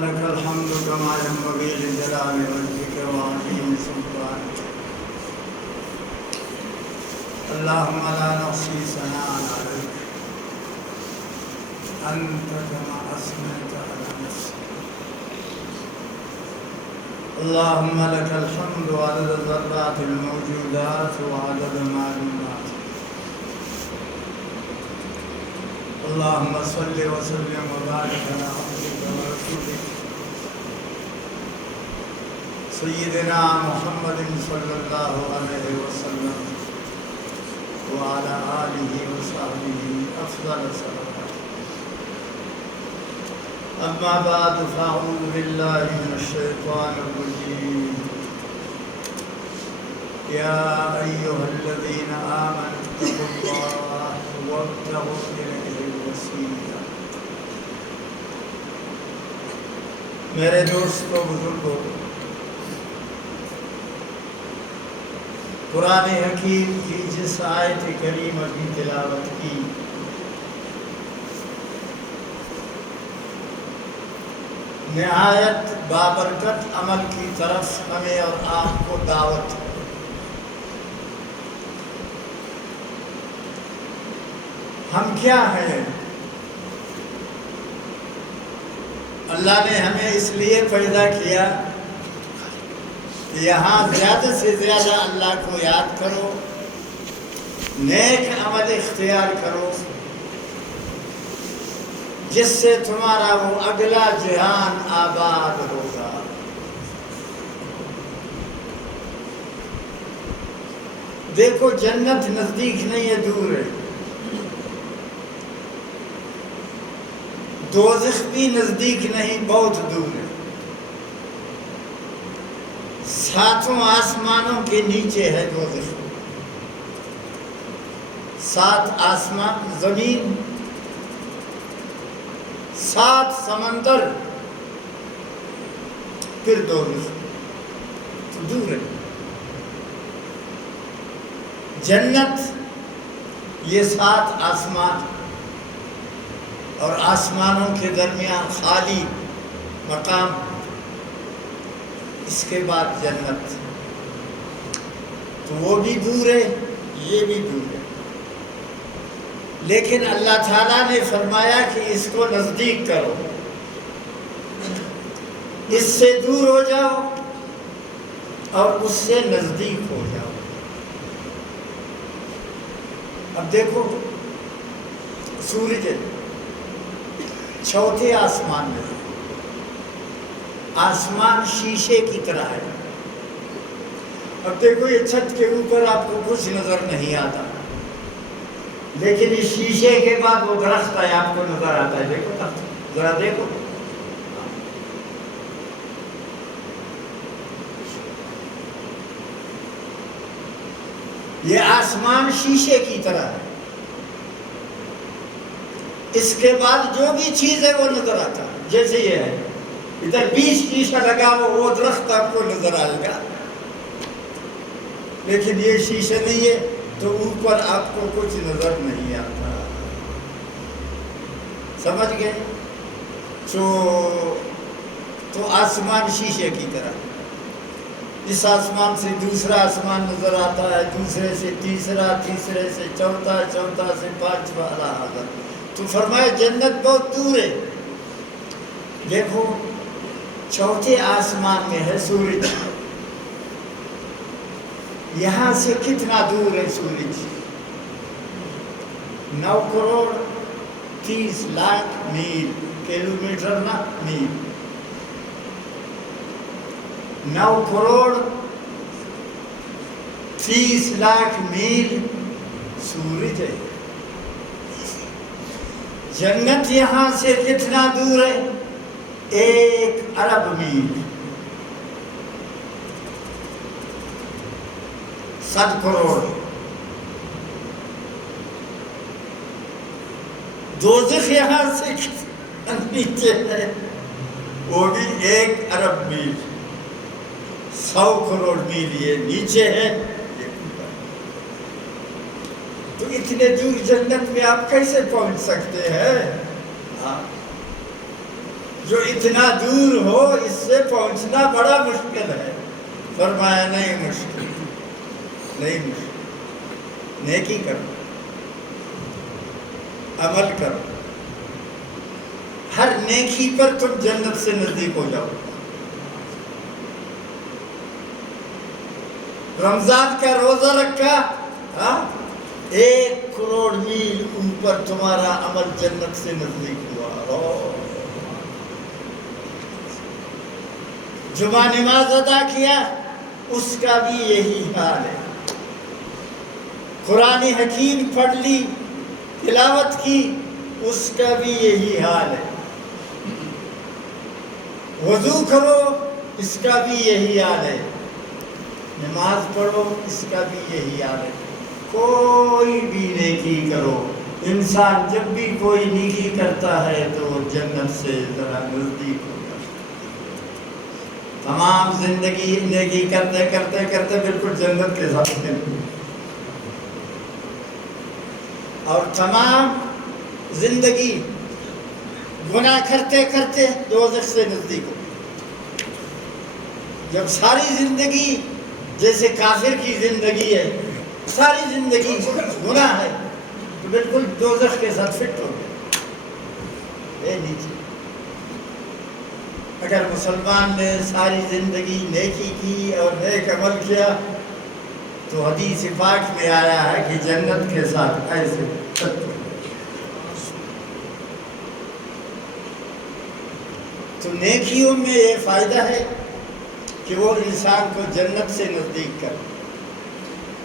لك الحمد كما ينبغي لجلال وجهك وعظيم سلطانك. اللهم لا نحصي ثناء عليك أنت كما أثنيت على نفسك. اللهم لك الحمد عدد ذرات الموجودات وعدد معلوماتك. اللهم صل وسلم وبارك على عبدك ورسولك سيدنا محمد صلى الله عليه وسلم وعلى آله وصحبه أفضل صلوات. أما بعد فأعوذ بالله من الشيطان الرجيم. يا أيها الذين آمنوا اتقوا الله وابتغوا إليه الوسيلة. میرے دوستو بزرگو، قرآن حکیم کی جس آیت کریمہ کی تلاوت کی، نہایت بابرکت عمل کی طرف ہمیں اور آپ کو دعوت ہے۔ ہم کیا ہیں؟ اللہ نے ہمیں اس لیے پیدا کیا کہ یہاں زیادہ سے زیادہ اللہ کو یاد کرو، نیک عمل اختیار کرو، جس سے تمہارا وہ اگلا جہان آباد ہوگا۔ دیکھو، جنت نزدیک نہیں ہے، دور ہے۔ دوزخ بھی نزدیک نہیں، بہت دور ہے۔ ساتوں آسمانوں کے نیچے ہے دوزخ۔ 7 آسمان، زمین، 7 سمندر، پھر دوزخ، دور ہے۔ جنت یہ 7 آسمان اور آسمانوں کے درمیان خالی مقام، اس کے بعد جنت، تو وہ بھی دور ہے، یہ بھی دور ہے۔ لیکن اللہ تعالیٰ نے فرمایا کہ اس کو نزدیک کرو، اس سے دور ہو جاؤ اور اس سے نزدیک ہو جاؤ۔ اب دیکھو، سورج چوتھے آسمان میں، آسمان شیشے کی طرح ہے۔ اب دیکھو، یہ چھت کے اوپر آپ کو کچھ نظر نہیں آتا، لیکن اس شیشے کے بعد وہ درخت ہے، آپ کو نظر آتا ہے۔ دیکھو ذرا دیکھو، یہ آسمان شیشے کی طرح ہے۔ اس کے بعد جو بھی چیز ہے وہ نظر آتا ہے، جیسے یہ ہے، ادھر 20 شیشہ لگا وہ درخت آپ کو نظر آئے گا، لیکن یہ شیشہ نہیں ہے تو اوپر آپ کو کچھ نظر نہیں آتا۔ سمجھ گئے؟ تو آسمان شیشے کی طرح، اس آسمان سے دوسرا آسمان نظر آتا ہے، دوسرے سے تیسرا، تیسرے سے چوتھا، چوتھا سے پانچواں، آدھا۔ تو فرمایا جنت بہت دور ہے۔ دیکھو، چوتھے آسمان میں ہے سورج، یہاں سے کتنا دور ہے سورج؟ 9 کروڑ 30 لاکھ میل، کلومیٹر نہ میل۔ 9 کروڑ 30 لاکھ میل سورج ہے۔ جنت یہاں سے کتنا دور ہے؟ 1 ارب میل، 7 کروڑ۔ دوزخ یہاں سے نیچے ہے، وہ بھی 1 ارب میل، 100 کروڑ میل یہ نیچے ہے۔ تو اتنے دور جنت میں آپ کیسے پہنچ سکتے ہیں؟ جو اتنا دور ہو اس سے پہنچنا بڑا مشکل ہے. فرمایا نہیں مشکل، نہیں مشکل. نیکی کرو، عمل کرو، ہر نیکی پر تم جنت سے نزدیک ہو جاؤ. رمضان کا روزہ رکھا، 1 کروڑ میل اوپر تمہارا عمل جنت سے نزدیک ہوا. جمعہ نماز ادا کیا، اس کا بھی یہی حال ہے. قرآن حکیم پڑھ لی، تلاوت کی، اس کا بھی یہی حال ہے. وضو کرو، اس کا بھی یہی حال ہے. نماز پڑھو، اس کا بھی یہی حال ہے. کوئی بھی نیکی کرو، انسان جب بھی کوئی نیکی کرتا ہے تو وہ جنت سے ذرا نزدیک ہوتا ہے. تمام زندگی نیکی کرتے کرتے کرتے بالکل جنت کے ساتھ ہیں، اور تمام زندگی گناہ کرتے کرتے دوزخ سے نزدیک ہو. جب ساری زندگی جیسے کافر کی زندگی ہے، ساری زندگی گناہ ہے، تو بالکل دوزخ کے ساتھ فٹ ہو گئے. نیچے اگر مسلمان نے ساری زندگی نیکی کی اور نیک عمل کیا تو حدیث پاک میں آیا ہے کہ جنت کے ساتھ ایسے فٹ ہو. تو نیکیوں میں یہ فائدہ ہے کہ وہ انسان کو جنت سے نزدیک کر،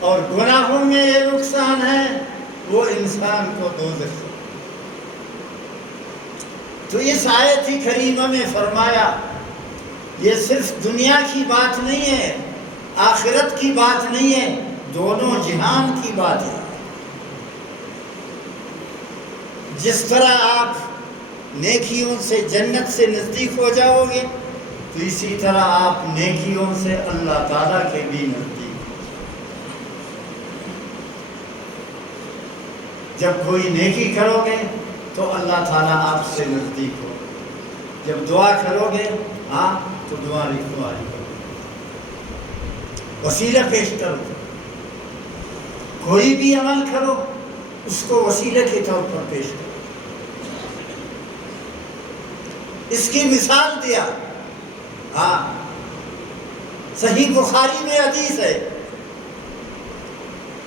اور گناہوں میں یہ نقصان ہے وہ انسان کو دوزخ سے. تو اس آیت کریمہ میں فرمایا یہ صرف دنیا کی بات نہیں ہے، آخرت کی بات نہیں ہے، دونوں جہان کی بات ہے. جس طرح آپ نیکیوں سے جنت سے نزدیک ہو جاؤ گے تو اسی طرح آپ نیکیوں سے اللہ تعالیٰ کے بھی نزدیک. جب کوئی نیکی کرو گے تو اللہ تعالیٰ آپ سے نزدیک ہو. جب دعا کرو گے تو دعا رکھوائی کرو، وسیلہ پیش کرو. کوئی بھی عمل کرو اس کو وسیلہ کے طور پر پیش کرو. اس کی مثال دیا. صحیح بخاری میں حدیث ہے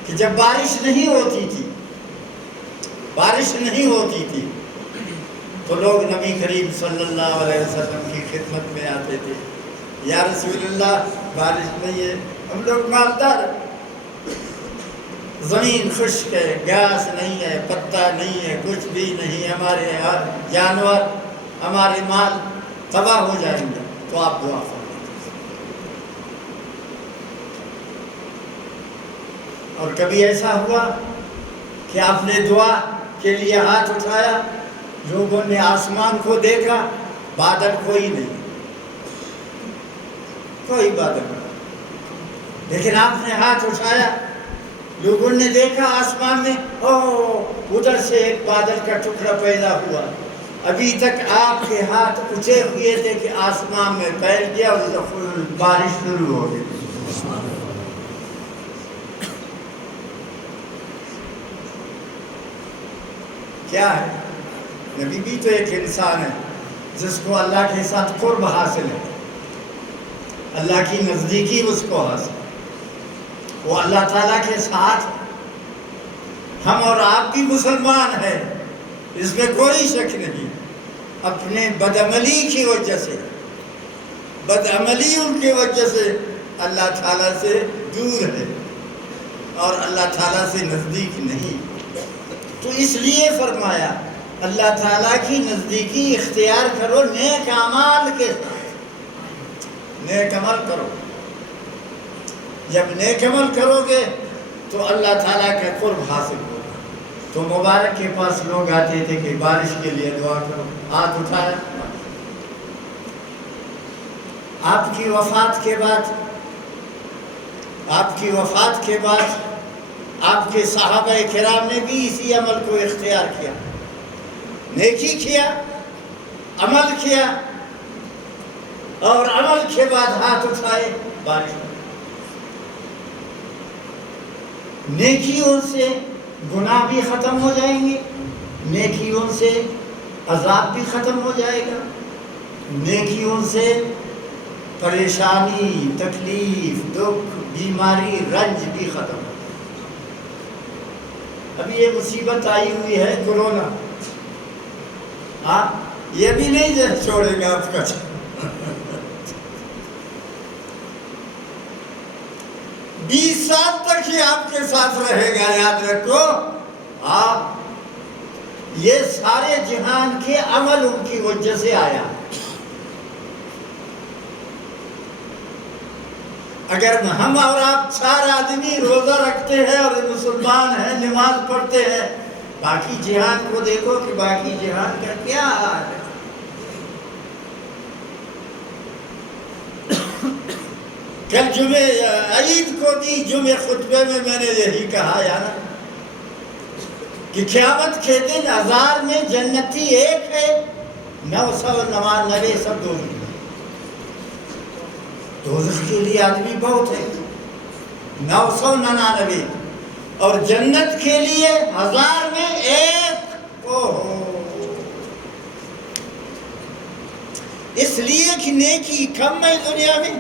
کہ جب بارش نہیں ہوتی تھی تو لوگ نبی کریم صلی اللہ علیہ وسلم کی خدمت میں آتے تھے. یا رسول اللہ بارش نہیں ہے، ہم لوگ مالدار، زمین خشک ہے، گھاس نہیں ہے، پتا نہیں ہے، کچھ بھی نہیں، ہمارے جانور ہمارے مال تباہ ہو جائیں گے، تو آپ دعا فرمائیں. اور کبھی ایسا ہوا کہ آپ نے دعا کے لیے ہاتھ اٹھایا، لوگوں نے آسمان کو دیکھا، بادل کوئی نہیں، کوئی بادل نہیں، لیکن آپ نے ہاتھ اٹھایا، لوگوں نے دیکھا آسمان میں ادھر سے ایک بادل کا ٹکڑا پیدا ہوا. ابھی تک آپ کے ہاتھ اٹھے ہوئے تھے کہ آسمان میں پھیل گیا اور بارش شروع ہو گئی. کیا ہے؟ نبی بھی تو ایک انسان ہے جس کو اللہ کے ساتھ قرب حاصل ہے، اللہ کی نزدیکی اس کو حاصل، وہ اللہ تعالیٰ کے ساتھ. ہم اور آپ بھی مسلمان ہیں، اس میں کوئی شک نہیں. اپنے بدعملی کی وجہ سے، بدعملیوں کی وجہ سے اللہ تعالیٰ سے دور ہے اور اللہ تعالیٰ سے نزدیک نہیں. تو اس لیے فرمایا اللہ تعالیٰ کی نزدیکی اختیار کرو نیک اعمال کے ساتھ. نیک عمل کرو. جب نیک عمل کرو گے تو اللہ تعالیٰ کا قرب حاصل ہوگا. تو مبارک کے پاس لوگ آتے تھے کہ بارش کے لیے دعا کرو، ہاتھ اٹھایا. آپ کی وفات کے بعد آپ کے صحابہ کرام نے بھی اسی عمل کو اختیار کیا، نیکی کیا. عمل کیا اور عمل کے بعد ہاتھ اٹھائے بارش ہوئی۔ نیکیوں سے گناہ بھی ختم ہو جائیں گے، نیکیوں سے عذاب بھی ختم ہو جائے گا، نیکیوں سے پریشانی، تکلیف، دکھ، بیماری، رنج بھی ختم ہو جائے گا۔ ابھی یہ مصیبت آئی ہوئی ہے کورونا، ہاں یہ بھی نہیں چھوڑے گا آپ کا۔ 20 سال تک ہی آپ کے ساتھ رہے گا، یاد رکھو۔ آپ یہ سارے جہان کے عمل ان کی وجہ سے آیا۔ اگر ہم اور آپ 4 آدمی روزہ رکھتے ہیں اور مسلمان ہیں، نماز پڑھتے ہیں، باقی جہان کو دیکھو کہ باقی جہان کا کیا حال ہے۔ کل جمعہ عید کو بھی جمعہ خطبے میں نے یہی کہا یار کہ قیامت کے دن 1000 میں جنتی ایک ہے، 999 سب دوزخ میں۔ دوزخ کے لیے آدمی بہت ہے 999، اور جنت کے لیے 1000 میں ایک۔ اس لیے کہ نیکی کم ہے دنیا میں،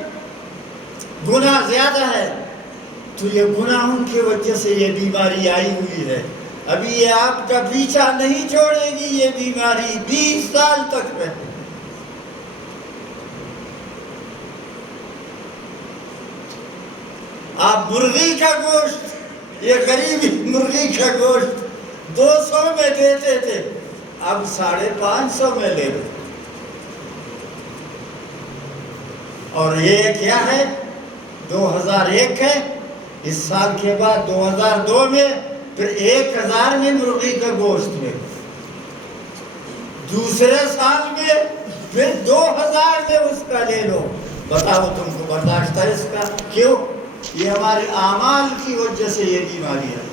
گناہ زیادہ ہے، تو یہ گناہوں کی وجہ سے یہ بیماری آئی ہوئی ہے۔ ابھی یہ آپ کا پیچھا نہیں چھوڑے گی یہ بیماری 20 سال تک رہے۔ آپ مرغی کا گوشت، یہ غریبی مرغی کا گوشت 200 میں دیتے تھے، اب 550 میں لے لو۔ اور یہ کیا ہے؟ 2001 ہے، اس سال کے بعد 2002 میں پھر 1000 میں مرغی کا گوشت ہے، دوسرے سال میں پھر 2000 میں اس کا لے لو۔ بتاؤ تم کو برداشت ہے اس کا؟ کیوں؟ یہ ہمارے اعمال کی وجہ سے یہ بیماری ہے۔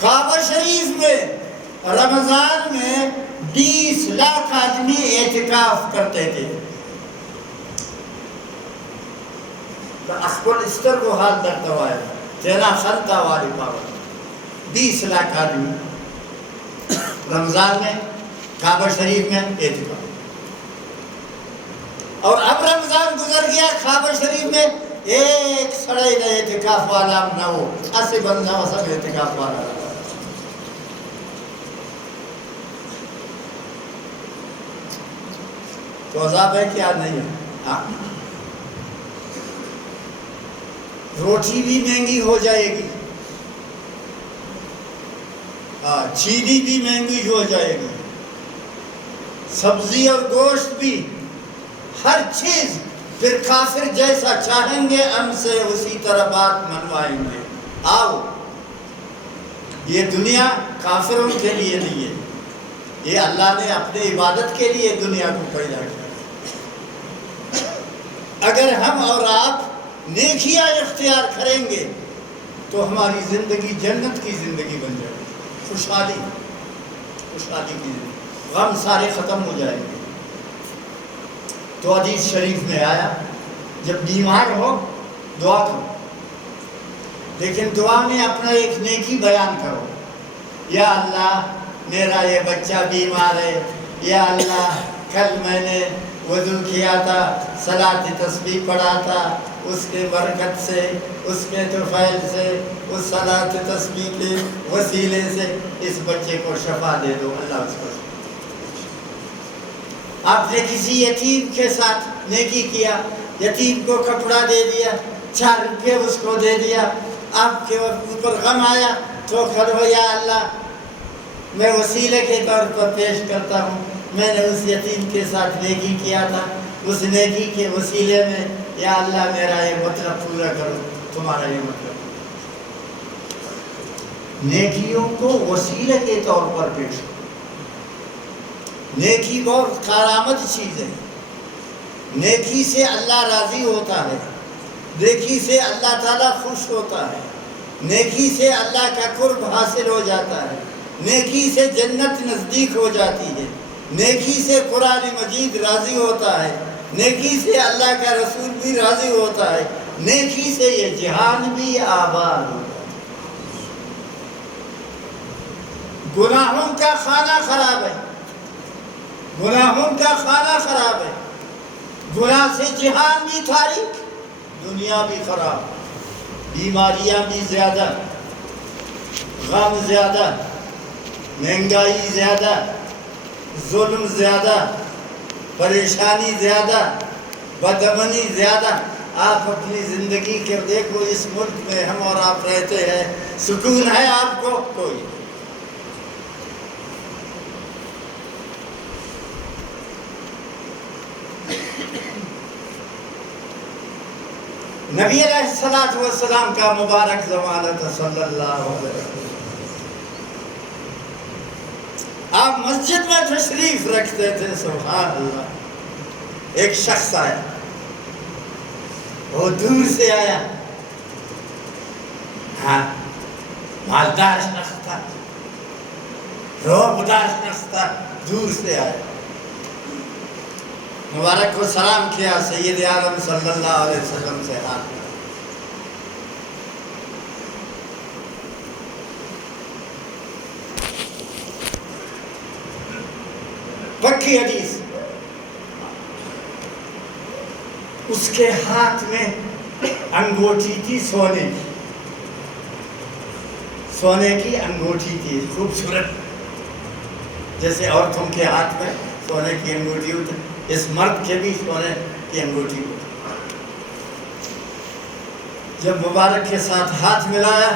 کعبہ شریف میں رمضان میں 20 لاکھ آدمی اعتکاف کرتے تھے۔ اخبر استر کو حال در دوایا تیرا خلطہ والی پاور 20 لاکھ آدمی رمضان میں کعبہ شریف میں اعتکاف۔ اور اب رمضان گزر گیا، کعبہ شریف میں ایک سڑے نہ اعتکاف والا نہ ہو، ایسے بندہ سب اعتکاف والا رہا۔ تو عذاب ہے کیا نہیں ہے؟ ہاں روٹی بھی مہنگی ہو جائے گی، چینی بھی مہنگی ہو جائے گی، سبزی اور گوشت بھی، ہر چیز۔ پھر کافر جیسا چاہیں گے ہم سے اسی طرح بات منوائیں گے۔ آؤ، یہ دنیا کافروں کے لیے نہیں ہے، یہ اللہ نے اپنے عبادت کے لیے دنیا کو پیدا کیا۔ اگر ہم اور آپ نیکیاں اختیار کریں گے تو ہماری زندگی جنت کی زندگی بن جائے گی، خوشحالی کی زندگی، غم سارے ختم ہو جائیں گے۔ تو حدیث شریف میں آیا جب بیمار ہو دعا کرو، لیکن دعا میں اپنا ایک نیکی بیان کرو۔ یا اللہ میرا یہ بچہ بیمار ہے، یا اللہ کل میں نے وضو کیا تھا، صلاۃ تسبیح پڑھا تھا، اس کے برکت سے، اس کے طفیل سے، اس صلاۃ تسبیح کے وسیلے سے اس بچے کو شفا دے دو، اللہ اس کو۔ آپ نے کسی یتیم کے ساتھ نیکی کیا، یتیم کو کپڑا دے دیا، 4 روپے اس کو دے دیا، آپ کے اوپر غم آیا تو کہو یا اللہ میں وسیلے کے طور پر پیش کرتا ہوں، میں نے اس یتیم کے ساتھ نیکی کیا تھا، اس نیکی کے وسیلے میں یا اللہ میرا یہ مطلب پورا کرو، تمہارا یہ مطلب۔ نیکیوں کو وسیلے کے طور پر پیش کرو۔ نیکی بہت کارآمد چیز ہے، نیکی سے اللہ راضی ہوتا ہے، نیکی سے اللہ تعالیٰ خوش ہوتا ہے، نیکی سے اللہ کا قرب حاصل ہو جاتا ہے۔ نیکی سے جنت نزدیک ہو جاتی ہے، نیکی سے قرآن مجید راضی ہوتا ہے، نیکی سے اللہ کا رسول بھی راضی ہوتا ہے، نیکی سے یہ جہان بھی آباد ہوتا ہے۔ گناہوں کا خانہ خراب ہے، گناہوں کا خانہ خراب ہے، گناہ سے جہان بھی تاریک، دنیا بھی خراب، بیماریاں بھی زیادہ، غم زیادہ، مہنگائی زیادہ، ظلم زیادہ، پریشانی زیادہ، بدامنی زیادہ۔ آپ اپنی زندگی کے دیکھو، اس ملک میں ہم اور آپ رہتے ہیں، سکون ہے آپ کو؟ کوئی۔ نبی علیہ السلام کا مبارک زمانہ تھا صلی اللہ علیہ وسلم، آپ مسجد میں تشریف رکھتے تھے، سبحان اللہ۔ ایک شخص آیا، وہ دور سے آیا، ہاں مالدار شخص تھا، روبدار شخص تھا، دور سے آیا، مبارک کو سلام کیا، سید عالم صلی اللہ علیہ وسلم سے ہاتھ ملا۔ پکی حدیث، اس کے ہاتھ میں انگوٹھی تھی سونے کی، سونے کی انگوٹھی تھی، خوبصورت، جیسے عورتوں کے ہاتھ میں سونے کی انگوٹھی ہوتی، اس مرد کے بھی سونے کی انگوٹھی ہوتی۔ جب مبارک کے ساتھ ہاتھ ملایا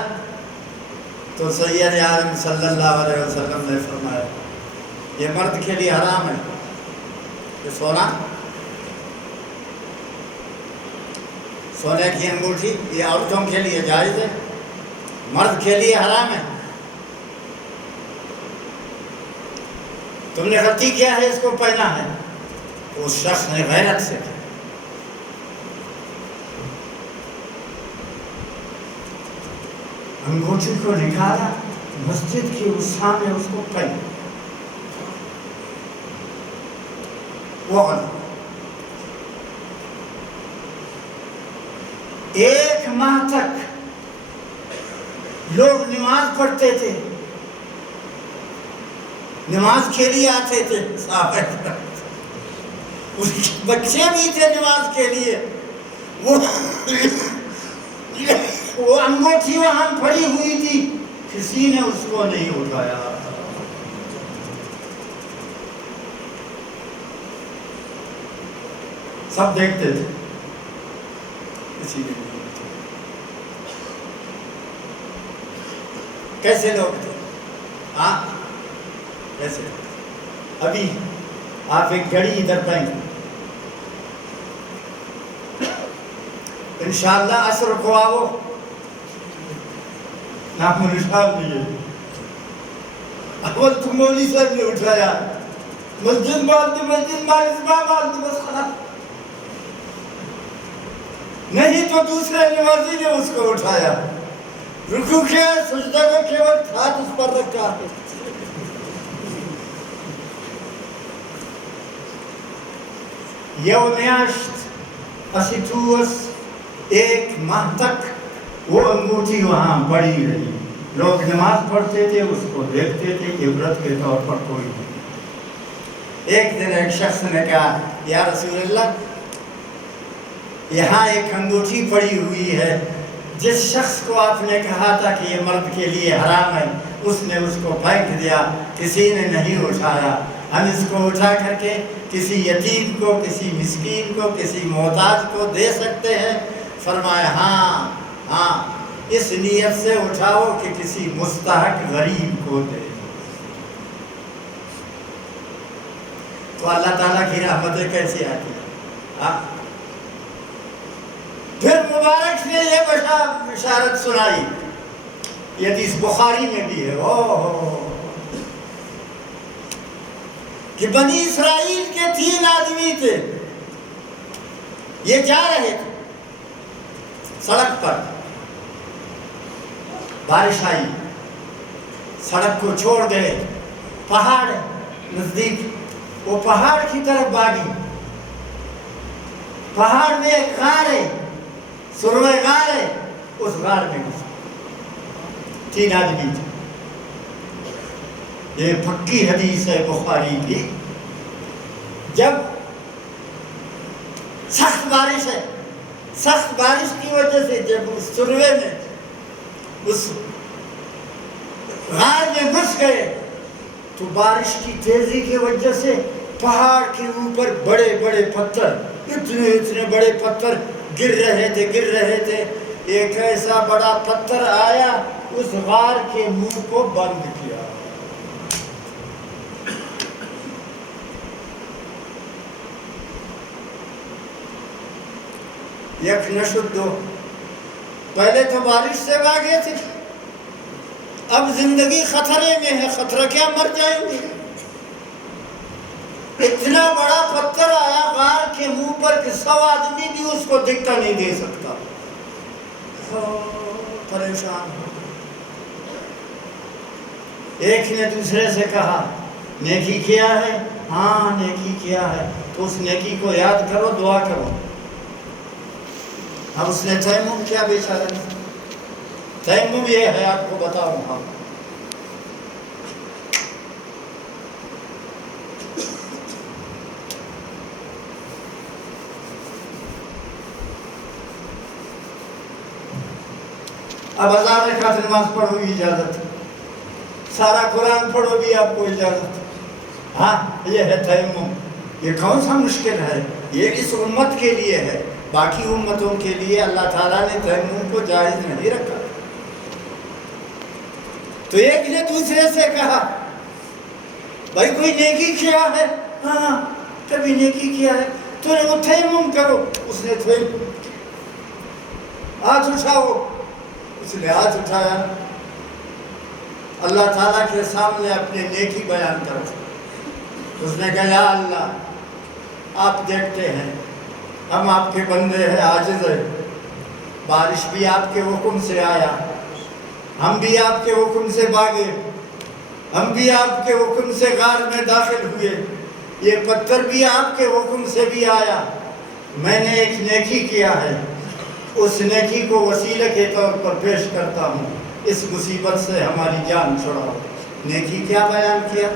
تو سید عالم صلی اللہ علیہ وسلم نے فرمایا، یہ مرد کے لیے حرام ہے، یہ سونا، سونے کی انگوٹھی یہ عورتوں کے لیے جائز ہے، مرد کے لیے حرام ہے۔ تم نے غلطی کیا ہے، اس کو پہنا ہے۔ اس شخص نے غیرت سے کیا، انگوٹھی کو نکالا، مسجد کے اس سامنے اس کو پہنا، وہ غلط۔ 1 ماہ تک لوگ نماز پڑھتے تھے، نماز کے لیے آتے تھے، صحابہ کرام، اس کے بچے بھی تھے نماز کے لیے، وہ انگوٹھی وہاں پڑی ہوئی تھی، کسی نے اس کو نہیں اٹھایا۔ سب دیکھتے تھے، کسی نے نہیں۔ کیسے لوگ تھے؟ ہاں کیسے؟ ابھی آپ ایک گھڑی ادھر پائیں گے، انشاءاللہ عصر کو آؤ، نام و نشان نہیں ہے۔ اول تو مولوی صاحب نے اٹھایا، مسجد مالتی، مسجد مالتی، بس خلاص، نہیں تو دوسرے نمازی نے اس کو اٹھایا، رکوع کیا، سجدہ میں کے وقت ہاتھ اس پر رکھا ہے۔ یومیاشت اسیتوس 1 ماہ تک وہ انگوٹھی وہاں پڑی رہی، لوگ نماز پڑھتے تھے، اس کو دیکھتے تھے، عبرت کے طور پر کوئی نہیں۔ ایک دن ایک شخص نے کہا، یا رسول اللہ، یہاں ایک انگوٹھی پڑی ہوئی ہے، جس شخص کو آپ نے کہا تھا کہ یہ مرد کے لیے حرام ہے، اس نے اس کو پھینک دیا، کسی نے نہیں اٹھایا، ہم اس کو اٹھا کر کے کسی یتیم کو، کسی مسکین کو، کسی محتاج کو دے سکتے ہیں؟ فرمایا ہاں ہاں، اس نیت سے اٹھاؤ کہ کسی مستحق غریب کو دے۔ تو اللہ تعالیٰ کی رحمتیں کیسی آتی ہیں؟ پھر مبارک نے یہ بشارت سنائی، یہ حدیث بخاری میں بھی ہے، کہ بنی اسرائیل کے 3 آدمی تھے، یہ جا رہے تھے سڑک پر، بارش آئی، سڑک کو چھوڑ گئے، پہاڑ نزدیک، وہ پہاڑ کی طرف بھاگی۔ پہاڑ میں ایک غار ہے، سروے غار ہے، اس غار میں گھس۔ 3 آدمی تھے۔ یہ پکی حدیث ہے بخاری کی۔ جب سخت بارش ہے، سخت بارش کی وجہ سے جب اس سروے میں، اس غار میں گھس گئے تو بارش کی تیزی کی وجہ سے پہاڑ کے اوپر بڑے بڑے پتھر، اتنے بڑے پتھر گر رہے تھے۔ ایک ایسا بڑا پتھر آیا، اس غار کے منہ کو بند کیا۔ یک نشدو، پہلے تو بارش سے بھاگے تھے، اب زندگی خطرے میں ہے، خطرہ کیا مر جائیں گے۔ اتنا بڑا پتھر آیا غار کے منہ پر کہ 100 آدمی بھی اس کو دھکا نہیں دے سکتا۔ پریشان ہو۔ ایک نے دوسرے سے کہا نیکی کیا ہے؟ ہاں نیکی کیا ہے۔ تو اس نیکی کو یاد کرو، دعا کرو۔ اب اس نے تیمم کیا بیچارہ نے۔ تیمم یہ ہے، آپ کو بتاؤں گا۔ اب 1000 رکعت نماز پڑھو گی اجازت، سارا قرآن پڑھو گی آپ کو اجازت۔ ہاں یہ ہے تیمم۔ یہ کون سا مشکل ہے؟ یہ اس امت کے لیے ہے، باقی امتوں کے لیے اللہ تعالیٰ نے تیمم کو جائز نہیں رکھا۔ تو ایک نے دوسرے سے کہا بھائی کوئی نیکی کیا ہے؟ ہاں کبھی نیکی کیا ہے تو نے وہ تیمم کرو۔ اس نے تیمم، ہاتھ اٹھاؤ، اس نے ہاتھ اٹھایا، اللہ تعالیٰ کے سامنے اپنے نیکی بیان کرو۔ اس نے کہا یا اللہ آپ دیکھتے ہیں ہم آپ کے بندے ہیں، عاجز ہیں، بارش بھی آپ کے حکم سے آیا، ہم بھی آپ کے حکم سے بھاگے، ہم بھی آپ کے حکم سے غار میں داخل ہوئے، یہ پتھر بھی آپ کے حکم سے بھی آیا، میں نے ایک نیکی کیا ہے، اس نیکی کو وسیلہ کے طور پر پیش کرتا ہوں، اس مصیبت سے ہماری جان چھڑاؤ۔ نیکی کیا بیان کیا؟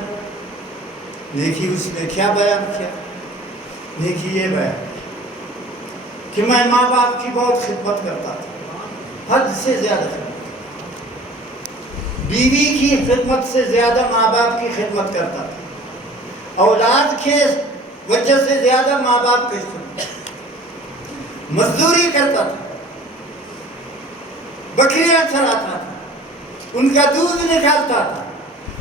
نیکی اس نے کیا بیان کیا؟ نیکی یہ بیان کہ میں ماں باپ کی بہت خدمت کرتا تھا، حد سے زیادہ خدمت، بیوی کی خدمت سے زیادہ ماں باپ کی خدمت کرتا تھا، اولاد کے وجہ سے زیادہ ماں باپ کی خدمت، مزدوری کرتا تھا، بکریاں چراتا تھا، ان کا دودھ نکالتا تھا،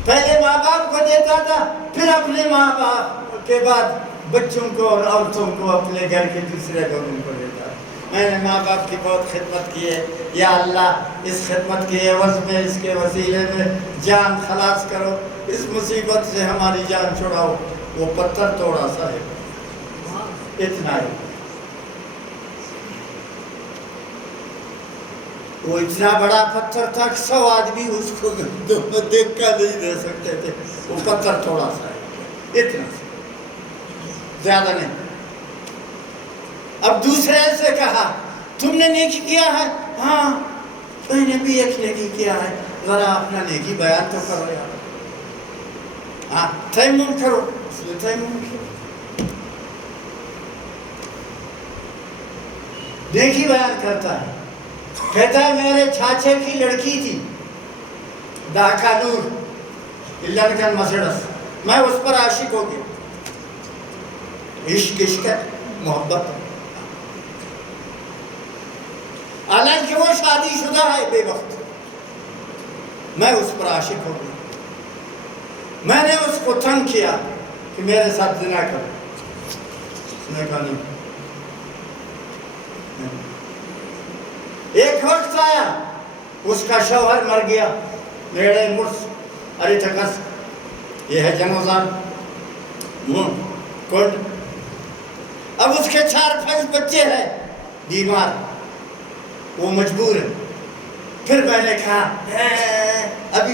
پہلے ماں باپ کو دیتا تھا، پھر اپنے ماں باپ کے بعد بچوں کو اور عورتوں کو اپنے گھر کے دوسرے لوگوں کو دیتا ہے۔ میں نے ماں باپ کی بہت خدمت کی ہے، یا اللہ اس خدمت کے عوض میں، اس کے وسیلے میں جان خلاص کرو، اس مصیبت سے ہماری جان چھڑاؤ۔ وہ پتھر توڑا سا ہے، اتنا ہی، وہ اتنا بڑا پتھر تھا کہ 100 آدمی اس کو دیکھ کر نہیں دے سکتے تھے۔ وہ پتھر تھوڑا سا ہے، اتنا سا، زیادہ نہیں۔ اب دوسرے سے کہا تم نے نیکی کیا ہے؟ ہاں میں نے بھی ایک نیکی کیا ہے۔ ذرا اپنا نیکی بیان تو کرو یار۔ ہاں تیمم کرو، اس نے تیمم کیا، نیکی بیان کرتا ہے، کہتا ہے میرے چاچے کی لڑکی تھی داکا نور لڑکن مسڑس، میں اس پر عاشق ہو گیا، عشق عشق ہے، محبت، حالانکہ وہ شادی شدہ ہے بے وقت، میں اس پر عاشق ہو گیا، میں نے اس کو تنگ کیا کہ میرے ساتھ زنا کرو، اس نے کہا نہیں۔ ایک وقت آیا اس کا شوہر مر گیا، میڑے مرس اری تکس، یہ ہے جنوزان کنڈ، اب اس کے 4-5 بچے ہیں بیمار، وہ مجبور ہے۔ پھر میں نے کہا ابھی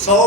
100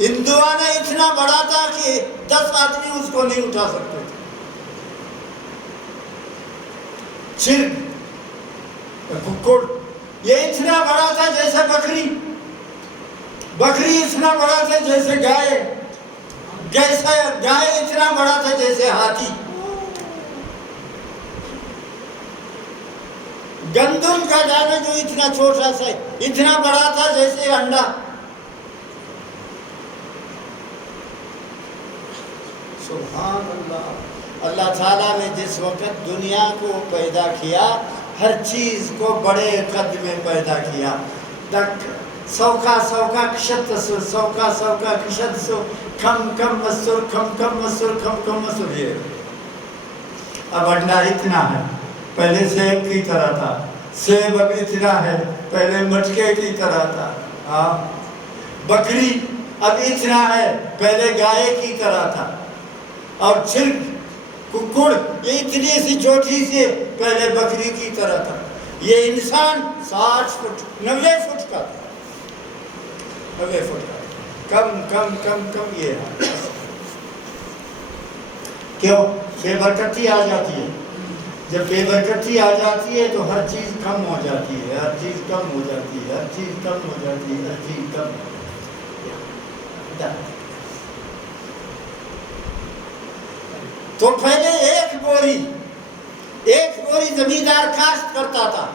ہندوؤں نے اتنا بڑا تھا کہ 10 آدمی اس کو نہیں اٹھا سکتے تھے. چرگ ککڑ یہ اتنا بڑا تھا جیسے بکری. بکری اتنا بڑا تھا جیسے گائے. گائے اتنا بڑا تھا جیسے ہاتھی. گندم کا دانہ جو اتنا چھوٹا سا اتنا بڑا تھا جیسے انڈا. سبحان اللہ. اللہ تعالیٰ نے جس وقت دنیا کو پیدا کیا ہر چیز کو بڑے قد میں پیدا کیا. سوکا سوکا کشت سو سوکا سوکا کشت سو کم کم مسر کم کم مسر کم کم مسر. یہ اب انڈا اتنا ہے پہلے سیب کی طرح تھا. سیب اب اتنا ہے پہلے مٹکے کی طرح تھا. بکری اب اتنا ہے پہلے گائے کی طرح تھا. اور چرگ ککڑ یہ اتنی سی چھوٹی سی پہلے بکری کی طرح تھا. یہ انسان 60 فٹ 90 فٹ کا تھا. 90 فٹ کا کم کم کم کم. یہ ہے کیوں؟ بے برکتی آ جاتی ہے. جب بے برکتی آ جاتی ہے تو ہر چیز کم ہو جاتی ہے. ہر چیز کم ہو جاتی ہے. ہر چیز کم ہو جاتی ہے. ہر چیز کم. تو پہلے ایک بوری زمیندار کاشت کرتا تھا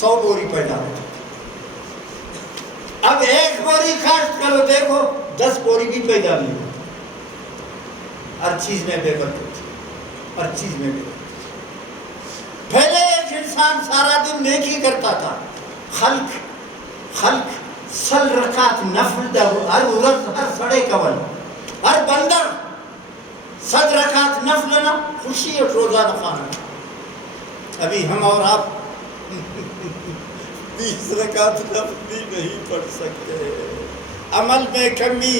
100 بوری پیدا ہوتا. اب ایک بوری کاشت کرو دیکھو 10 بوری بھی پیدا نہیں ہوتا. ہر چیز میں بے برکت. ہر چیز میں بے برکت. پہلے ایک انسان سارا دن نیکی کرتا تھا. خلق سل رکعت نفل دہو ہر عورت ہر سڑے کول ہر بندر 100 رکعت نفل نہ خوشی اور روزہ نفانا. ابھی ہم اور آپ 20 رکعت نفل بھی نہیں پڑھ سکتے. عمل میں کمی,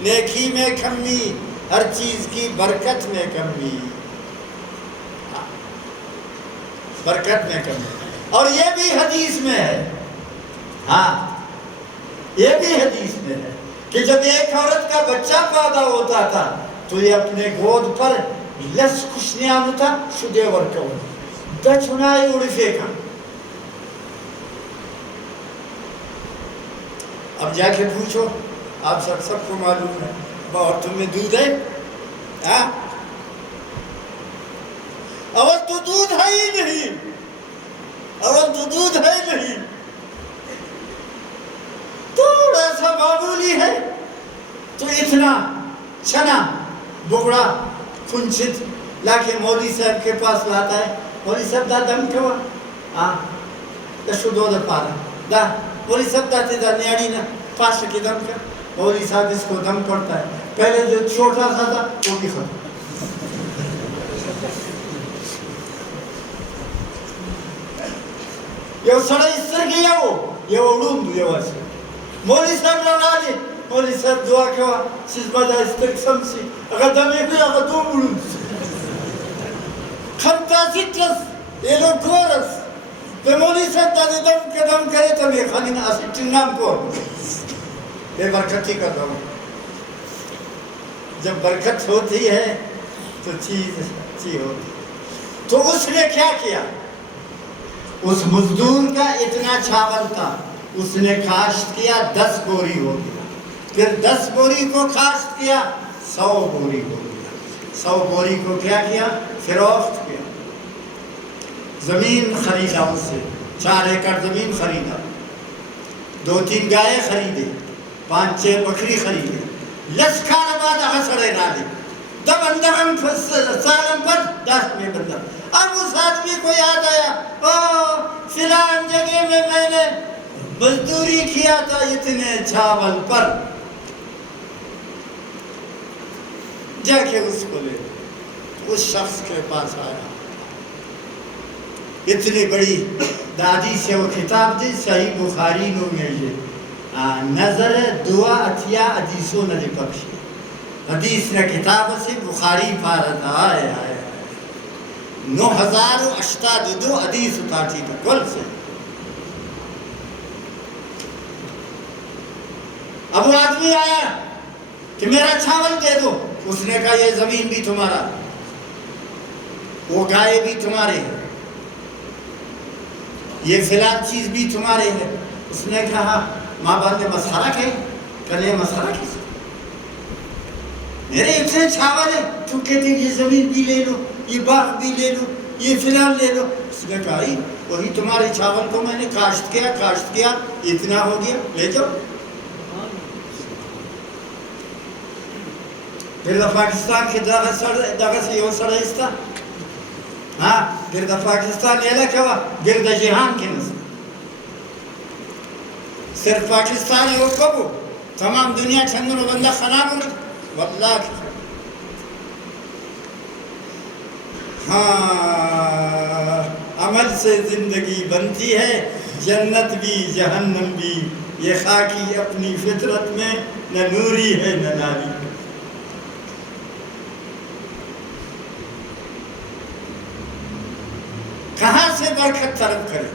نیکی میں کمی, ہر چیز کی برکت میں کمی. برکت میں کمی. اور یہ بھی حدیث میں ہے. ہاں یہ بھی حدیث میں ہے کہ جب ایک عورت کا بچہ پیدا ہوتا تھا تو یہ اپنے گود پر لس کشنیانو تھا شدے ورکو دچنائی اڑی پھینکا. اب جا کے پوچھو, آپ سب کو معلوم ہے, اور تمہیں دودھ ہے؟ ہاں اور تو دودھ ہے ہی نہیں. اور تو دودھ ہے ہی نہیں. تھوڑا سا معمولی ہے تو اتنا چھنا بگڑا کنچت لا کے مولوی صاحب کے پاس لاتا ہے. مولوی صاحب دا دم کوا دا شدو دا پارا دا مولوی صاحب دا تے دا نیاڑی نا پاس کے دم کا. مولوی صاحب اس کو دم پڑتا ہے. پہلے جو چھوٹا سا تھا وہ بھی ختم. یہ سڑا اس طرح گیا یہ علوم دو یہ واسے مولوی صاحب لڑا دی. مولوی صاحب دعا کوا سیز بدا اس طرح سمسی اگر دمے کوئی اگر دو علوم خمتا سٹرس یہ لوگ کورس تو مولوی صاحب دا دم کے دم کرے تو یہ خانین آسٹن نام کو بے برکتی کر رہا ہوں. جب برکت ہوتی ہے تو چیز اچھی ہوتی. تو اس نے کیا کیا؟ اس مزدور کا اتنا چاول تھا, اس نے کاشت کیا 10 بوری ہو گیا. پھر 10 بوری کو کاشت کیا 100 بوری ہو گیا. 100 بوری کو کیا کیا؟ فروخت کیا. زمین خریدا اس سے 4 ایکڑ زمین خریدا. 2-3 گائے خریدے, 5-6 بکری خریدے. لسکان آباد آسڑے نالے دب اندرم سالم پر 10 میں بندر. اب اس آدمی کو یاد آیا فلان جگہ میں نے مزدوری کیا تھا اتنے چاول پر. جا کے اس کو لے اس شخص کے پاس آیا. اتنی بڑی دادی سے وہ کتاب دی صحیح بخاری نو میں یہ نظر دعا اتیا حدیثوں نے پکشی. حدیث نے کتاب سے بخاری پارت آئے 9082 حدیث اتاٹی تھا کل سے. اب وہ آدمی آیا کہ میرا چاول دے دو. اس نے کہا یہ زمین بھی تمہارا, وہ گائے بھی تمہارے ہے, یہ فلان چیز بھی تمہارے ہے. اس نے کہا ماں باپ نے مسخرہ کہے, کل یہ مسخرہ کس میرے اتنے چاول ہے, تو کہتے یہ زمین بھی لے لو, یہ باغ بھی لے لو, یہ فلان لے لو. اس نے کہا وہی تمہارے چاول کو میں نے کاشت کیا اتنا ہو گیا, لے جاؤ. پھر دا پاکستان کے دغه سے یو سړی شته, پھر دا پاکستان یې لکه وه ګرد جهان کې نشته, صرف پاکستان یې وکړو, تمام دنیا چندنو بندہ خراب ہو واللہ. ہاں عمل سے زندگی بنتی ہے, جنت بھی جہنم بھی, یہ خاکی اپنی فطرت میں نہ نوری ہے نہ ناری. کہاں سے برکت طلب کرے؟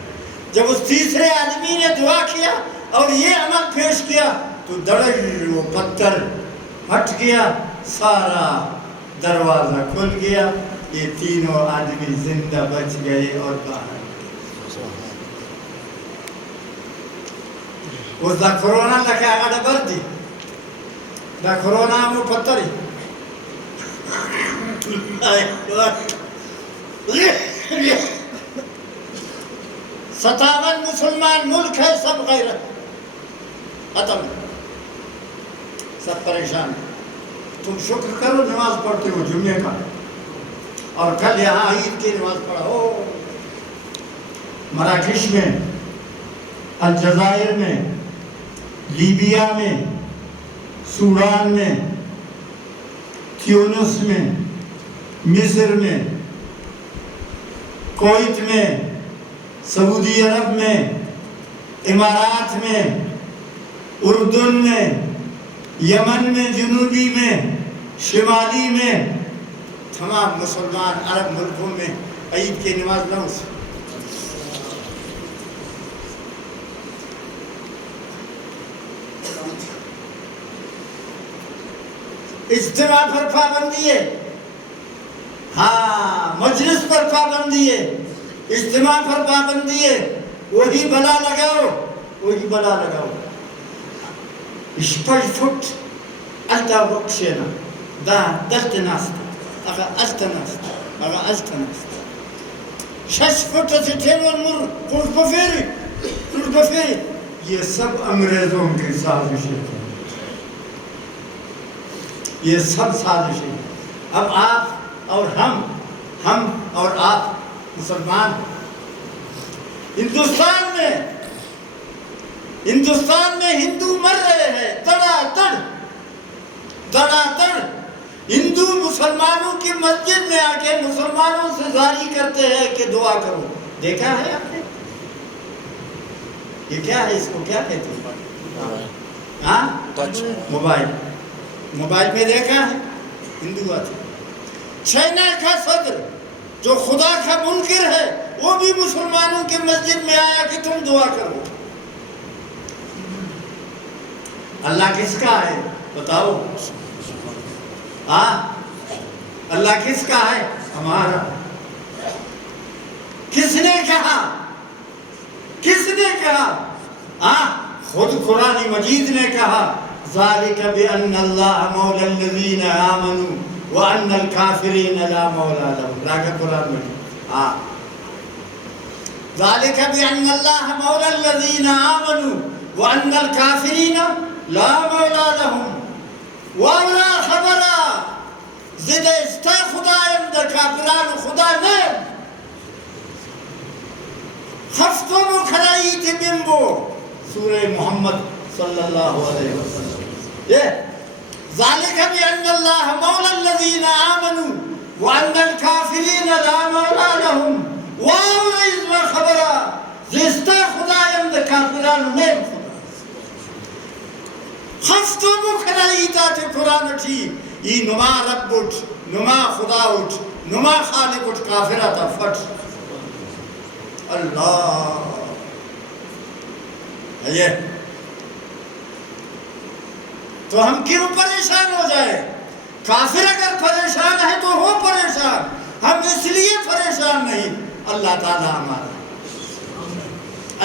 جب اس تیسرے آدمی نے دعا کیا اور یہ عمل پیش کیا تو دڑ وہ پتھر ہٹ گیا, سارا دروازہ کھل گیا, یہ تینوں آدمی زندہ بچ گئے اور باہر. اس دا کرونا لکھا آگا بردی دا کرونا مو پتھری 57 مسلمان ملک ہے, سب غیرت ختم, سب پریشان. تم شکر کرو نماز پڑھتے ہو جمعے کا, اور کل یہاں عید کی نماز پڑھو. مراکش میں, الجزائر میں, لیبیا میں, سوڈان میں, تیونس میں, مصر میں, کویت میں, سعودی عرب میں, امارات میں, اردن میں, یمن میں, جنوبی میں, شمالی میں, تمام مسلمان عرب ملکوں میں عید کی نماز نہ ہو سکتی. اجتماع پر پابندی ہے, ہاں مجلس پر پابندی ہے, اجتماع پر پابندی ہے. وہی بلا لگاؤ, وہی بلا لگاؤ. شپږ فٹ التا وکشینا دا دلت ناستا, اگا التا ناستا, اگا التا ناستا. 6 فٹ سے ٹھیلون مر کورس پفیری, یہ سب انگریزوں کی سازش ہے, یہ سب سازش ہے. اب آپ اور ہم اور آپ مسلمان ہندوستان میں ہندو مر رہے ہیں دڑا تڑ. ہندو مسلمانوں کی مسجد میں آ کے مسلمانوں سے زاری کرتے ہیں کہ دعا کرو. دیکھا ہے آپ نے یہ کیا ہے, اس کو کیا کہتے ہیں؟ ہاں موبائل میں دیکھا ہے ہندو آتے. چائنا کا صدر جو خدا کا منکر ہے وہ بھی مسلمانوں کے مسجد میں آیا کہ تم دعا کرو. اللہ کس کا ہے بتاؤ؟ اللہ کس کا ہے؟ ہمارا. کس نے کہا؟ خود قرآن مجید نے کہا ذالک بأن اللہ مولا الذین آمنوا وأن الكافرین لا مولا لهم. راگا قرآن میں ذالک بأن اللہ مولا الذین آمنوا وأن الكافرین لا مولا لهم. واولا خبرا زد استا خدایم دا کافران خدا نیم خفتم کھلائیت بمبو. سورہ محمد صلی اللہ علیہ وسلم. ذالک بأن اللہ مولا الذین آمنوا وأن الكافرین لا مولا لهم. واولا ازما خبرا زد استا خدایم دا کافران نیم خدا خفتم کھلائیتات قرآن اٹھی. ای نما رب اٹھ, نما خدا اٹھ, نما خالق اٹھ, کافرہ فٹ. اللہ تو ہم کیوں پریشان ہو جائے؟ کافر اگر پریشان ہے تو ہو پریشان، ہم اس لیے پریشان نہیں۔ اللہ تعالیٰ ہمارا،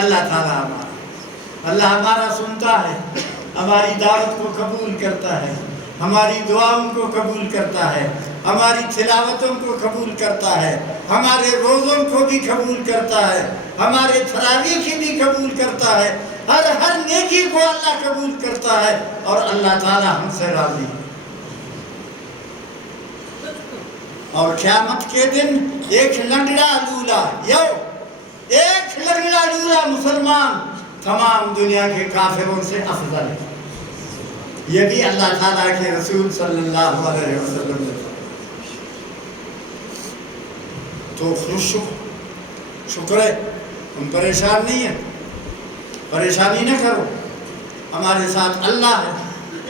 اللہ تعالیٰ ہمارا، اللہ ہمارا سنتا ہے، ہماری دعوت کو قبول کرتا ہے، ہماری دعاؤں کو قبول کرتا ہے، ہماری تلاوتوں کو قبول کرتا ہے، ہمارے روزوں کو بھی قبول کرتا ہے، ہمارے تراویح کی بھی قبول کرتا ہے، ہر نیکی کو اللہ قبول کرتا ہے، اور اللہ تعالیٰ ہم سے راضی ہے۔ اور قیامت کے دن ایک لنگڑا لولا، ایک لنگڑا لولا مسلمان تمام دنیا کے کافروں سے افضل ہے۔ یہ بھی اللہ تعالیٰ کے رسول صلی اللہ علیہ وسلم نے۔ تو خوش ہو، شکر ہے، تم پریشان نہیں ہیں، پریشانی نہ کرو، ہمارے ساتھ اللہ ہے،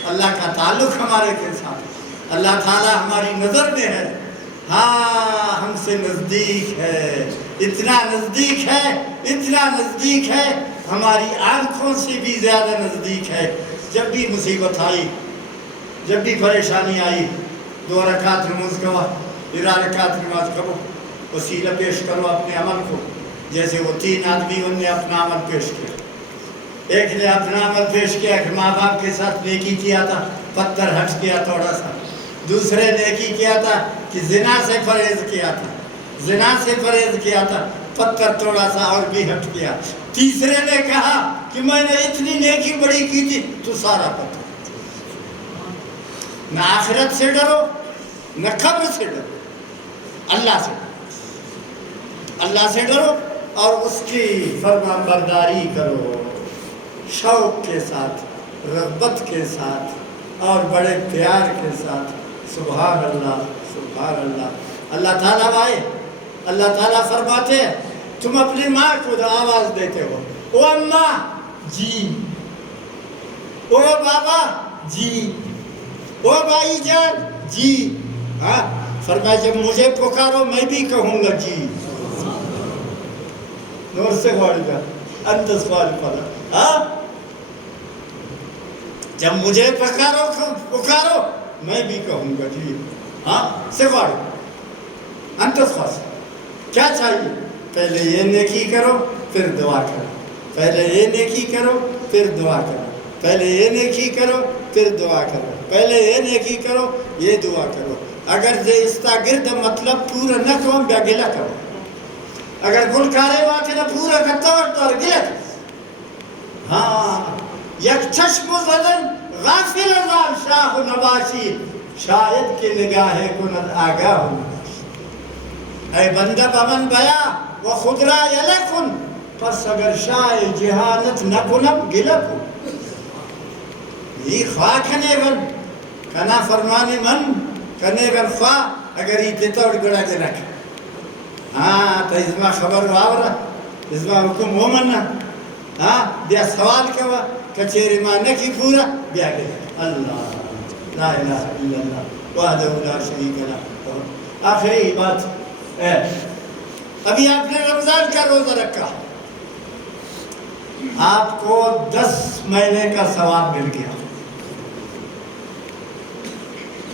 اللہ کا تعلق ہمارے کے ساتھ، اللہ تعالیٰ ہماری نظر میں ہے، ہاں ہم سے نزدیک ہے، اتنا نزدیک ہے، اتنا نزدیک ہے، ہماری آنکھوں سے بھی زیادہ نزدیک ہے۔ جب بھی مصیبت آئی، جب بھی پریشانی آئی، 2 رکعت نماز کرو، 13 رکعت نماز کرو، وسیلہ پیش کرو اپنے عمل کو، جیسے وہ 3 آدمیوں نے اپنا عمل پیش کیا۔ ایک نے اپنا عمل پیش کیا کہ ماں باپ کے ساتھ نیکی کیا تھا، پتھر ہٹ کیا تھوڑا سا۔ دوسرے نیکی کیا تھا کہ زنا سے پرہیز کیا تھا، زنا سے پرہیز کیا تھا، پتھر تھوڑا سا اور بھی ہٹ کیا۔ تیسرے نے کہا کہ میں نے اتنی نیکی بڑی کی تھی، تو سارا پتھر۔ نہ آخرت سے ڈرو، نہ قبر سے ڈرو، اللہ سے ڈرو، اللہ سے ڈرو اور اس کی فرمان برداری کرو، شوق کے ساتھ، رغبت کے ساتھ اور بڑے پیار کے ساتھ۔ سبحان اللہ، سبحان اللہ۔ اللہ تعالیٰ بھائی، اللہ تعالیٰ فرماتے ہیں تم اپنی ماں کو آواز دیتے ہو، او اماں جی، او بابا جی، او بھائی جان جی، ہاں فرمایا جب مجھے پکارو میں بھی کہوں گا جی۔ نور سے غور کر، انت سوال پڑا، ہاں جب مجھے پکارو میں بھی کہوں گا جی، ہاں سوال انت سوال۔ کیا چاہیے؟ پہلے یہ نیکی کرو پھر دعا کرو، پہلے یہ نیکی کرو پھر دعا کرو، پہلے یہ نیکی کرو پھر دعا کرو، پہلے یہ نیکی کرو یہ دعا کرو۔ اگر اس کا گرد مطلب پورا نہ کرو بیا گلا کرو، اگر گل کارے واقع نہ پورا کرتا اور گلا کرو۔ ہاں یک چشم زدن غافل ازام شاہ نباشی، شاید کی نگاہ کند آگاہ نباشی۔ اے بندہ بمن بیا و خود را یلکن، پس اگر شاہ جہانت نکنم گلا کن۔ یہ خواہ کنے گن کنا فرمانی من کنے گن خواہ اگر یہ تیتوڑ گڑا جنک، ہاں تا ازما خبر واورا، ازما حکم مومنہ، ہاں بیا سوال کوا کچھیری ماں نکی پورا بیا گیا۔ اللہ لا الہ الا اللہ وحدہ لا شریک لہ۔ آخری بات ہے، ابھی آپ نے رمضان کا روزہ رکھا، آپ کو 10 مہینے کا ثواب مل گیا۔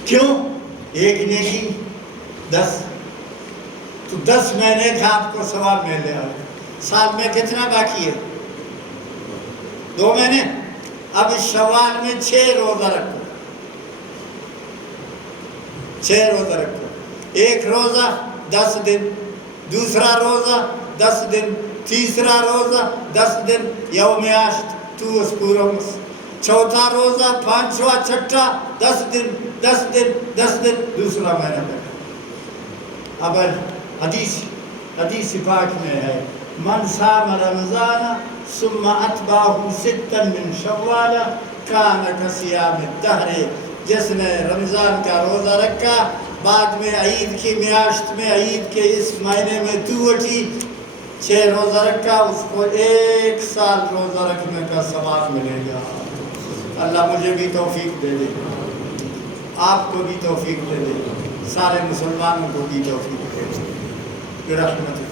کیوں؟ ایک نیکی 10، تو 10 مہینے کا آپ کو ثواب مل گیا۔ سال میں کتنا باقی ہے؟ 2 مہینے۔ اب شوال میں 6 روزہ رکھو، 6 روزہ رکھو، ایک روزہ 10 دن، دوسرا روزہ 10 دن، تیسرا روزہ 10 دن، یوم عاشت تو اس پورمس، چوتھا روزہ 5واں چھٹا 10 دن 10 دن 10 دن، دوسرا مہینہ بیٹھا۔ اب حدیث پاک میں ہے من صام رمضان ثم اتبعہ 6 من شوال کان کصیام الدہر، جس نے رمضان کا روزہ رکھا بعد میں عید کی میاشت میں، عید کے اس مہینے میں توٹی 6 روزہ رکھا، اس کو 1 سال روزہ رکھنے کا ثواب ملے گا۔ اللہ مجھے بھی توفیق دے دے، آپ کو بھی توفیق دے دے، سارے مسلمانوں کو بھی توفیق دے دے برحمتہ۔